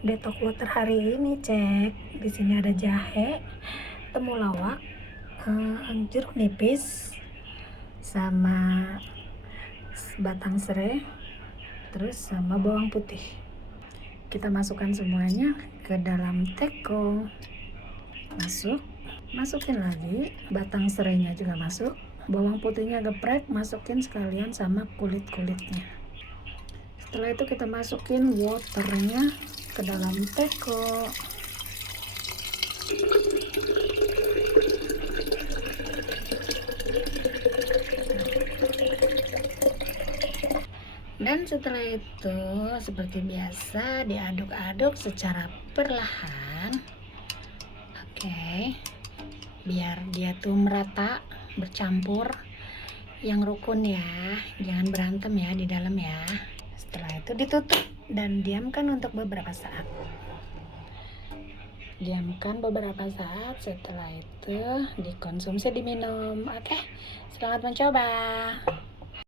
detox water hari ini, cek. Di sini ada jahe, temulawak, jeruk nipis, sama batang serai, terus sama bawang putih. Kita masukkan semuanya ke dalam teko. Masukin lagi, batang serainya juga masuk, bawang putihnya geprek, masukin sekalian sama kulit-kulitnya. Setelah itu kita masukin waternya ke dalam teko. Dan setelah itu seperti biasa diaduk-aduk secara perlahan. Oke, biar dia tuh merata, bercampur, yang rukun ya, jangan berantem ya di dalam ya. Setelah itu ditutup dan diamkan untuk beberapa saat. Setelah itu dikonsumsi, diminum. Oke, selamat mencoba.